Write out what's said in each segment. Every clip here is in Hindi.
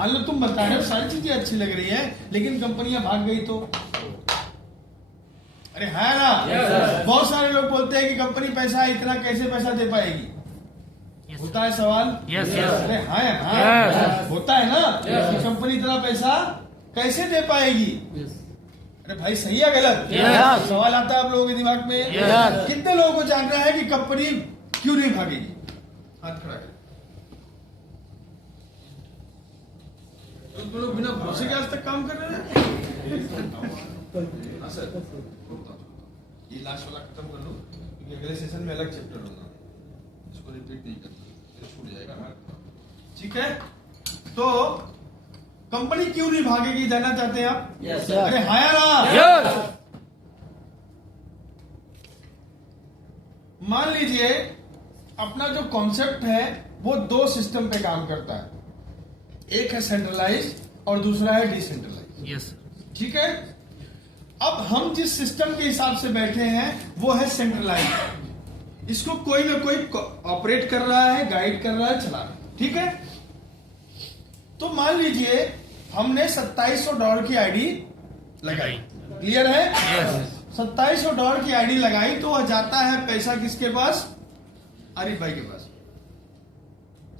मान लो तुम बता रहे हो सारी चीजें अच्छी लग रही है, लेकिन कंपनियां भाग गई तो? अरे है ना? बहुत सारे लोग बोलते हैं कि कंपनी पैसा इतना कैसे पैसा दे पाएगी। होता है सवाल? अरे हाँ होता है ना कि कंपनी इतना पैसा कैसे दे पाएगी। अरे भाई सही है गलत? सवाल आता है आप लोगों के दिमाग में। कितने लोगों को जानना है कि कंपनी क्यों नहीं भागेगी? हाथ खड़ा करें। तो लोग बिना भरोसे के आज तक काम कर रहे हैं। हाँ सर, ये लास्ट वाला खत्म कर लो, क्योंकि अगले सेशन में अलग चैप्टर होगा, इसको रिपीट नहीं करना, छूट जाएगा हमारा। ठीक है, तो कंपनी क्यों नहीं भागेगी जानना चाहते हैं आप? yes, अरे हाँ या ना? मान लीजिए अपना जो कॉन्सेप्ट है वो दो सिस्टम पे काम करता है, एक है सेंट्रलाइज और दूसरा है डिसेंट्रलाइज। ठीक है, अब हम जिस सिस्टम के हिसाब से बैठे हैं वो है सेंट्रलाइज। इसको कोई ना कोई ऑपरेट कर रहा है, गाइड कर रहा है, चला रहा है। ठीक है, तो मान लीजिए हमने $2700 की आईडी लगाई। क्लियर है? $2700 की आईडी लगाई तो वह जाता है पैसा किसके पास? आरिफ भाई के पास।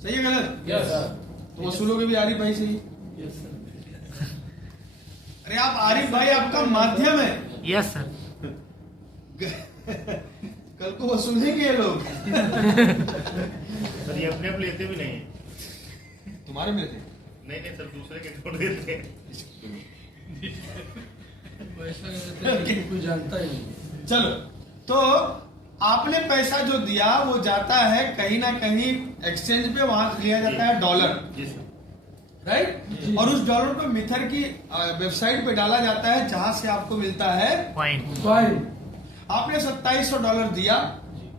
सही है गलत? तो वसूलोगे भी आरिफ भाई से ही। अरे आप आरिफ भाई आपका माध्यम है। Yes sir. कल को वसूलेंगे ये लोग। सर ये अपने आप लेते भी नहीं है। तुम्हारे में लेते? नहीं नहीं सर, दूसरे के छोड़ देते हैं। कोई जानता ही नहीं। चलो, तो आपने पैसा जो दिया वो जाता है कहीं ना कहीं एक्सचेंज पे, वहां से लिया जाता है डॉलर, राइट? और उस डॉलर को मिथर की वेबसाइट पे डाला जाता है जहां से आपको मिलता है कॉइन। आपने $2700 दिया,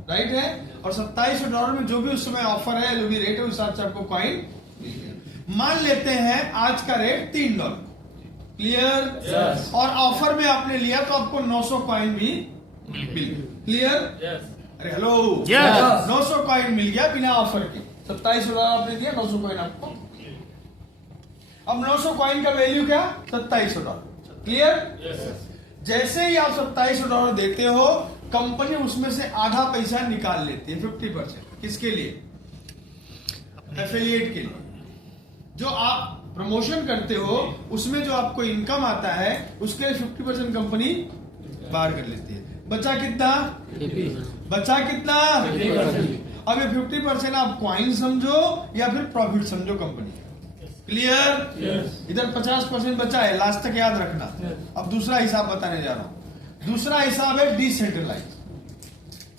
राइट है? और $2700 में जो भी उस समय ऑफर है, जो भी रेट है, उस हिसाब से आपको कॉइन। मान लेते हैं आज का रेट $3। क्लियर? और ऑफर में आपने लिया तो आपको 900 कॉइन भी मिल। क्लियर? अरे हेलो, 900 कॉइन मिल गया बिना ऑफर के। $2700 आपने दिया, 900 कॉइन आपको। अब 900 कॉइन का वैल्यू क्या? $2700। क्लियर? जैसे ही आप $2700 देते हो, कंपनी उसमें से आधा पैसा निकाल लेती है, 50%। किसके लिए? एफिलिएट के लिए। जो आप प्रमोशन करते हो उसमें जो आपको इनकम आता है उसके लिए 50% कंपनी बाहर कर लेती है। बचा कितना? बचा कितना? अब ये 50% आप कॉइन समझो या फिर प्रॉफिट समझो कंपनी। क्लियर? इधर 50% बचा है, लास्ट तक याद रखना। अब दूसरा हिसाब बताने जा रहा हूं। दूसरा हिसाब है डिसेंट्रलाइज।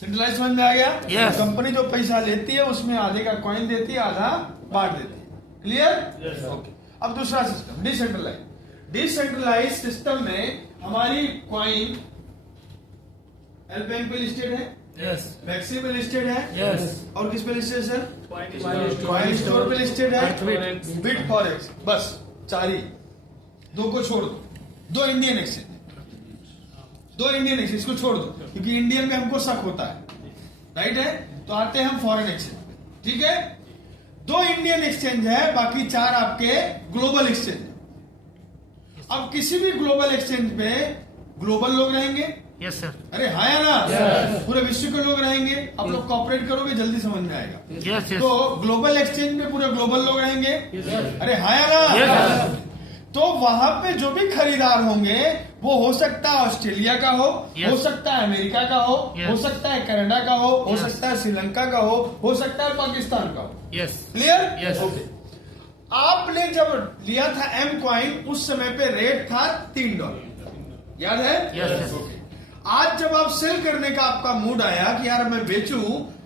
सेंट्रलाइज समझ में आ गया? कंपनी जो पैसा लेती है उसमें आधे का कॉइन देती है, आधा बांट देती है। क्लियर? ओके। अब दूसरा सिस्टम डिसेंट्रलाइज। डिसेंट्रलाइज सिस्टम में हमारी कॉइन एल बैंक पे लिस्टेड है, मैक्सी पे लिस्टेड है, और किस पे लिस्टेड सर? कॉइन स्टोर पे लिस्टेड है, बिट फॉरेक्स। बस 4 ही, 2 को छोड़ दो। 2 इंडियन एक्सचेंज, 2 इंडियन एक्सचेंज को छोड़ दो, क्योंकि इंडियन में हमको शक होता है, राइट है? तो आते हैं हम फॉरेन एक्सचेंज पे। ठीक है, 2 इंडियन एक्सचेंज है, बाकी 4 आपके ग्लोबल एक्सचेंज है। अब किसी भी ग्लोबल एक्सचेंज पे ग्लोबल लोग रहेंगे। Yes sir. अरे हाँ या ना? पूरे विश्व के लोग रहेंगे। आप लोग कॉपरेट करोगे जल्दी समझ में आएगा। तो ग्लोबल एक्सचेंज में पूरे ग्लोबल लोग रहेंगे। अरे हाँ या ना? तो वहां पे जो भी खरीदार होंगे वो हो सकता है ऑस्ट्रेलिया का हो सकता है अमेरिका का हो सकता है कनाडा का हो सकता है श्रीलंका का हो सकता है पाकिस्तान का हो। क्लियर? ओके। आपने जब लिया था एम कॉइन उस समय पे रेट था $3, याद है? ओके। आज जब आप सेल करने का आपका मूड आया कि यार मैं बेचूं,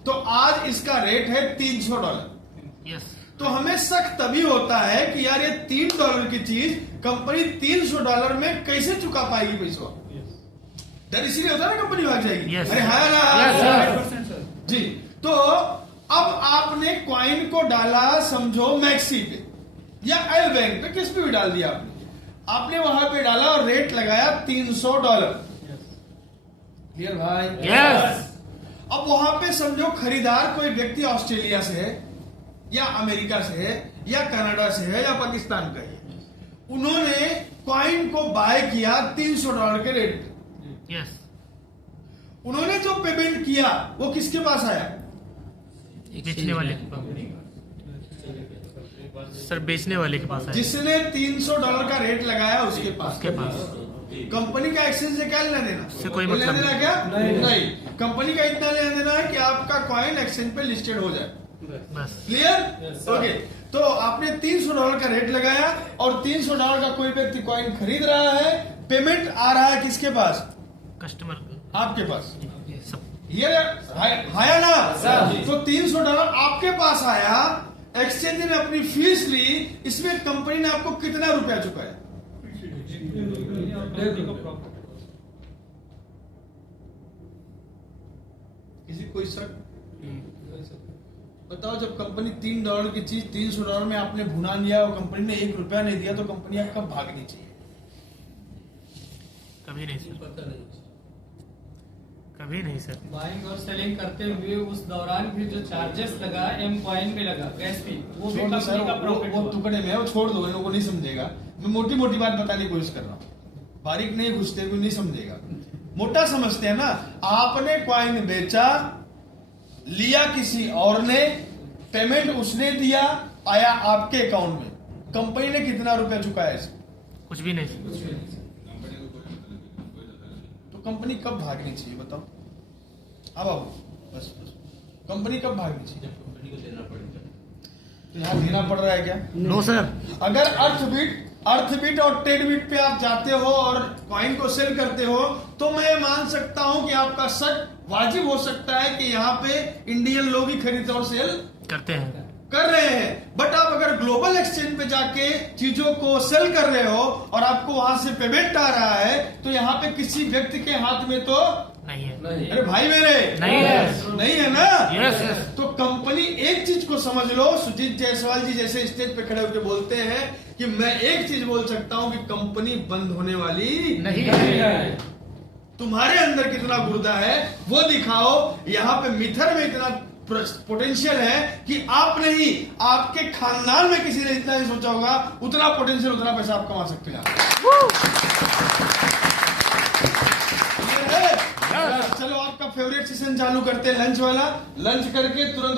तो आज इसका रेट है $300। तो हमें शक तभी होता है कि यार ये $3 की चीज कंपनी $300 में कैसे चुका पाएगी पैसा। डर इसीलिए होता है ना, कंपनी भाग जाएगी। अरे हाँ जी। तो अब आपने कॉइन को डाला समझो मैक्सी पे या एल बैंक पे, किस पे भी डाल दिया आपने वहां पे डाला और रेट लगाया $300। क्लियर भाई? अब वहां पे समझो खरीदार कोई व्यक्ति ऑस्ट्रेलिया से है या अमेरिका से है या कनाडा से है या पाकिस्तान का है, उन्होंने कॉइन को बाय किया $300 के रेट पे। यस उन्होंने जो पेमेंट किया वो किसके पास आया? बेचने वाले सर, बेचने वाले के पास है, जिसने $300 का रेट लगाया उसके पास। उसके पास कंपनी का एक्सचेंज से क्या लेना देना? उससे कोई लेना मतलब देना क्या? नहीं। कंपनी का इतना लेना देना है कि आपका कॉइन एक्सचेंज पे लिस्टेड हो जाए। बस। क्लियर? ओके। तो आपने $300 का रेट लगाया और $300 का कोई व्यक्ति कॉइन खरीद रहा है, पेमेंट आ रहा है किसके पास? कस्टमर आपके पास। सब ये आया ना? तो $300 आपके पास आया, एक्सचेंज ने अपनी फीस ली, इसमें कंपनी ने आपको कितना रुपया चुकाया? किसी कोई शक? बताओ, जब कंपनी $3 की चीज $300 में आपने भुना लिया और कंपनी ने $1 नहीं दिया, तो कंपनी आपका भागनी चाहिए। कभी नहीं सर, कभी नहीं सर। बाइंग और सेलिंग करते हुए उस दौरान भी जो चार्जेस लगा एम कॉइन में लगा गैस फी, वो भी छोड़ दो सर, कंपनी का प्रॉफिट वो टुकड़े में है, वो छोड़ दो, इन लोगों को नहीं समझेगा। मैं मोटी मोटी बात बताने की कोशिश कर रहा हूँ, बारीक नहीं घुसते, कोई नहीं समझेगा। मोटा समझते हैं ना। आपने कॉइन बेचा, लिया किसी और ने, पेमेंट उसने दिया, आया आपके अकाउंट में, कंपनी ने कितना रुपया चुकाया इसे? कुछ भी नहीं सर। तो कंपनी कब भागनी चाहिए बताओ? अब आओ, बस कंपनी कब भागनी चाहिए? कंपनी को देना पड़ेगा। तो यहाँ देना पड़ रहा है क्या? No sir. अगर अर्थबीट और ट्रेडबीट पे आप जाते हो और कॉइन को सेल करते हो, तो मैं मान सकता हूं कि आपका शक वाजिब हो सकता है कि यहाँ पे इंडियन लोग ही खरीद और सेल करते हैं। कर रहे हैं। बट आप अगर ग्लोबल एक्सचेंज पे जाके चीजों को सेल कर रहे हो और आपको वहां से पेमेंट आ रहा है, तो यहाँ पे किसी व्यक्ति के हाथ में तो नहीं है। अरे भाई मेरे नहीं है। नहीं है ना? Yes yes. तो कंपनी, एक चीज को समझ लो, सुजीत जायसवाल जी जैसे स्टेज पे खड़े होकर बोलते हैं कि मैं एक चीज बोल सकता हूं कि कंपनी बंद होने वाली नहीं है। तुम्हारे अंदर कितना गुर्दा है वो दिखाओ। यहाँ पे मिथर में इतना पोटेंशियल है कि आप नहीं, आपके खानदान में किसी ने इतना नहीं सोचा होगा, उतना पोटेंशियल, उतना पैसा आप कमा सकते हैं। चलो आपका फेवरेट सेशन चालू करते हैं, लंच वाला। लंच करके तुरंत